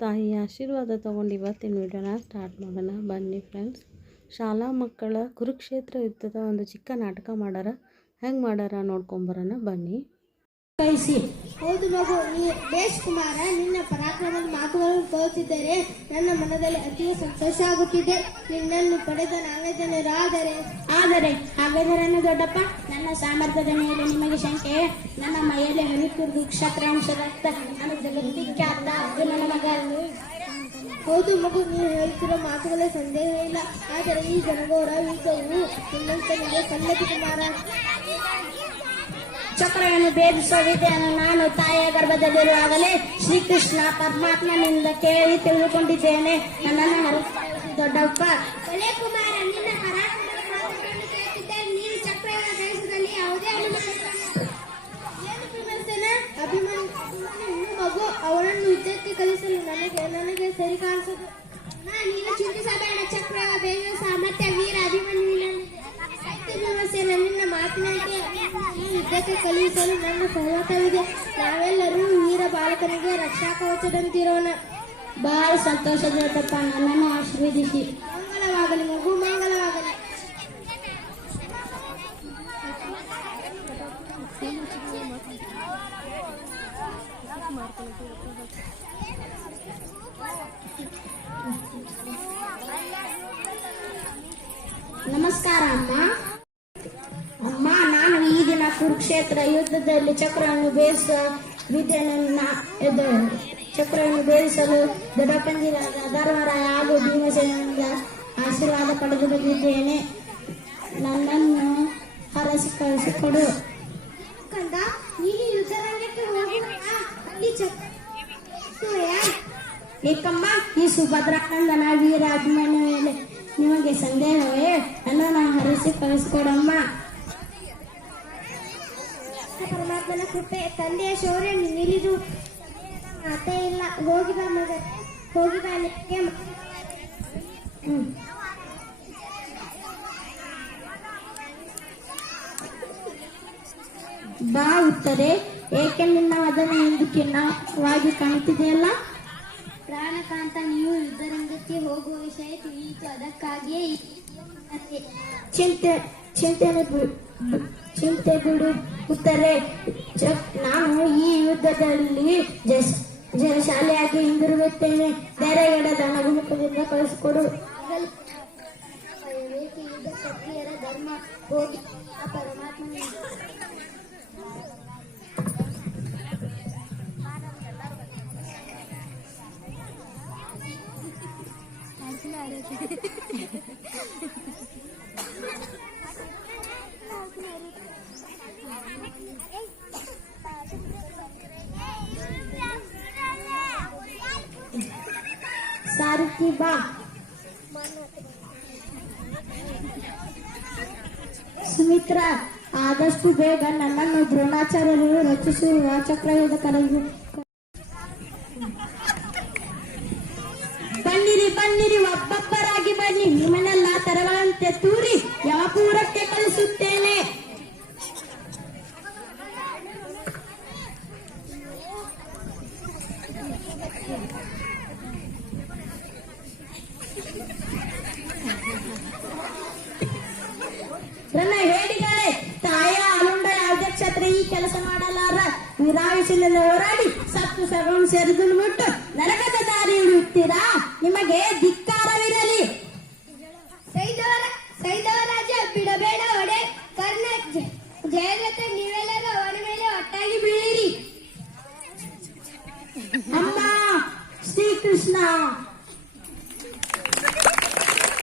ತಾಯಿಯ ಆಶೀರ್ವಾದ ತೊಗೊಂಡು ಇವತ್ತಿನ ವಿಡಿಯೋನ ಸ್ಟಾರ್ಟ್ ಮಾಡೋಣ. ಬನ್ನಿ ಫ್ರೆಂಡ್ಸ್ ಶಾಲಾ ಮಕ್ಕಳ ಕುರುಕ್ಷೇತ್ರ ಯುದ್ಧದ ಒಂದು ಚಿಕ್ಕ ನಾಟಕ ಮಾಡಾರ. ಹೆಂಗೆ ಮಾಡಾರ ನೋಡ್ಕೊಂಬರೋಣ ಬನ್ನಿ. ಕಳಿಸಿ. ಹೌದು ಮಗು, ನೀ ಕುಮಾರ ನಿನ್ನ ಪರಾಕ್ರಮದ ಮಾತುಗಳನ್ನು ಕೇಳುತ್ತಿದ್ದರೆ ನನ್ನ ಮನದಲ್ಲಿ ಅತಿ ಸಂತೋಷ ಆಗುತ್ತಿದೆ. ನಿನ್ನನ್ನು ಪಡೆದ ನಾಲ್ಕು ಜನರಾದರೆ ಆದರೆ ಹಾಗಾದರನ್ನು ದೊಡ್ಡಪ್ಪ, ನನ್ನ ಸಾಮರ್ಥ್ಯದ ಮೇಲೆ ನಿಮಗೆ ಶಂಕೆ? ನನ್ನ ಮೈಯಲ್ಲಿ ಹರಿಕುರ್ದು ಕ್ಷತ್ರಾಂಶ ರಕ್ತ ಜಗತ್ತಿಖ್ಯಾತ ನನ್ನ ಮಗ. ಹೌದು ಮಗು, ನೀವು ಹೇಳ್ತಿರೋ ಮಾತುಗಳೇ ಸಂದೇಹ ಇಲ್ಲ. ಆದರೆ ಈ ಜನಗೌರ ಯುದ್ಧವು ಇನ್ನೊಂದು ಕಲ್ಲತಿ ಕುಮಾರ ಚಕ್ರವನ್ನು ಭೇದಿಸುವ ವಿದ್ಯೆಯನ್ನು ನಾನು ತಾಯಿಯ ಗರ್ಭದಲ್ಲಿರುವಾಗಲೇ ಶ್ರೀಕೃಷ್ಣ ಪರಮಾತ್ಮನಿಂದ ಕೇಳಿ ತಿಳಿದುಕೊಂಡಿದ್ದೇನೆ. ನನ್ನನ್ನು ಹರಿಸಿ ದೊಡ್ಡಪ್ಪ. ಒಳ್ಳೆ ಕುಮಾರ, ನಿನ್ನ ಪರಾಕ್ರಮದ ಮಾತುಗಳನ್ನು ಕೇಳುತ್ತಿದ್ದರೆ ನೀನು ಚಕ್ರವನ್ನು ಜಯಿಸುವುದರಲ್ಲಿ ಯಾವುದೇ ಅನುಮಾನ ಏನು ವಿಮರ್ಶನ ಅಭಿಮಾನಿ ಅಭಿಮಾನಿ ಮಗು. ಅವನನ್ನು ಯುದ್ಧಕ್ಕೆ ಕಲಿಸಲು ನನಗೆ ನನಗೆ ಸರಿ ಕಾಣಿಸದು. ಚಿಂತಿಸಬೇಡ. ಚಕ್ರ ಬೇಗ ಸಾಮರ್ಥ್ಯ ವೀರ ಅಭಿಮನ್ಯುವಿನಲ್ಲಿ ಸತ್ಯ ವಿಮರ್ಶನ ನಿನ್ನ ಮಾತಿನಂತೆ ಈ ಯುದ್ಧಕ್ಕೆ ಕಲಿಸಲು ನನ್ನ ಸಹಮತವಿದೆ ನಾವೆಲ್ಲರೂ ವೀರ ಬಾಲಕನಿಗೆ ರಕ್ಷಾ ಕವಚದಂತಿರೋಣ ಬಹಳ ಸಂತೋಷ ದೊಡ್ಡಪ್ಪ ನನ್ನನ್ನು ಆಶೀರ್ವದಿಸಿ. ಮಂಗಲವಾಗಲಿ ಮಗು ಮಂಗಲವಾಗಲಿ ನಮಸ್ಕಾರ ಅಮ್ಮ ಅಮ್ಮ ನಾನು ಈ ದಿನ ಕುರುಕ್ಷೇತ್ರ ಯುದ್ಧದಲ್ಲಿ ಚಕ್ರವನ್ನು ಬೇಯಿಸುವ ವಿದ್ಯೆಯನ್ನು ಎದ್ದರು. ಚಕ್ರವನ್ನು ಬೇಯಿಸಲು ದೊಡ್ಡಪ್ಪಂಜಿರಾದ ಧರ್ಮರಾಯ ಹಾಗೂ ಭೀಮಸೇನಿಂದ ಆಶೀರ್ವಾದ ಪಡೆದು ಬಂದಿದ್ದೇನೆ ನನ್ನನ್ನು ಹರಸಿ ಕಳಿಸಿಕೊಡು ಕಂದ ಯುದ್ಧರಂಗಕ್ಕೆ ಅಲ್ಲಿ ಏಕಮ್ಮ ಈ ಸುಭದ್ರಾನಂದನ ವೀರ ಅಭಿಮಾನ ಮೇಲೆ ನಿಮಗೆ ಸಂದೇಹವೇ? ನನ್ನನ್ನು ಹರಿಸಿ ಕಳಿಸಿಕೊಡಮ್ಮ ಪರಮಾತ್ಮನ ಕೃಪೆ. ತಂದೆಯ ಶೌರ್ಯ ನಿಲಿದು ಮಾತೇ ಇಲ್ಲ. ಹೋಗಿ ಬಾ ಮಗ. ಹೋಗಿ ಬಾ. ಬಾ ಉತ್ತರೆ. ಏಕೆ ನಿನ್ನ ಅದನ್ನು ಎಂದು ಕಿನ್ನವಾಗಿ ಕಾಣುತ್ತಿದೆಯಲ್ಲ ಪ್ರಾಣಕಾಂತ, ನೀವು ಯುದ್ಧರಂಗಕ್ಕೆ ಹೋಗುವ ವಿಷಯ ತಿಳಿಯಿತು. ಅದಕ್ಕಾಗಿಯೇ. ಚಿಂತೆ ಚಿಂತೆ ಚಿಂತೆ ಬಿಡು. ಉತ್ತರೆ ನಾನು ಈ ಯುದ್ಧದಲ್ಲಿ ಜಯ ಶಾಲೆಯಾಗಿ ಹಿಂದಿರುಗುತ್ತೇನೆ. ಧೈರ್ಯಗೆಡದ ನಗುಮುಖದಿಂದ ಕಳಿಸಿಕೊಡು. ಯುದ್ಧ ಧರ್ಮ ಹೋಗಿ ಆ ಸಾರಥಿ ಬಾ. ಸುಮಿತ್ರ, ಆದಷ್ಟು ಬೇಗ ನನ್ನನ್ನು ದ್ರೋಣಾಚಾರ್ಯರು ರಚಿಸಿರುವ ಚಕ್ರಯುಧ ಕರೆಯು. ಬನ್ನಿರಿ ಬನ್ನಿರಿ, ಒಬ್ಬೊಬ್ಬರಾಗಿ ಬನ್ನಿ. ನಿಮ್ಮನ್ನೆಲ್ಲ ತರಗಳಂತೆ ತೂರಿ ಯಾವ ಪೂರಕ್ಕೆ ಕಳಿಸುತ್ತೇನೆ ನನ್ನ ಹೇಳಿದ್ದಾರೆ ತಾಯ ಅಲುಂಡ ಯಾವುದೇ ಕ್ಷತ್ರ ಈ ಕೆಲಸ ಮಾಡಲಾರ. ವಿರಾವಿಸಿಲೆಲ್ಲ ಹೋರಾಡಿ ಸತ್ತು ಸಗಣು ಸೆರೆದು ಬಿಟ್ಟು ನರಕದ ದಾರಿ ಹಿಡಿಯುತ್ತೀರಾ? ನಿಮಗೆ ಧಿಕ್ಕಾರವಿರಲಿ. ಸೈದವರ ಸೈದವರಾಜ ಬಿಡಬೇಡ ಒಡೆ. ಕರ್ಣ ಜಯಲತ ನೀವೆಲ್ಲರೂ ಅವನ ಮೇಲೆ ಒಟ್ಟಾಗಿ ಬೀಳಿರಿ. ಅಮ್ಮ ಶ್ರೀಕೃಷ್ಣ.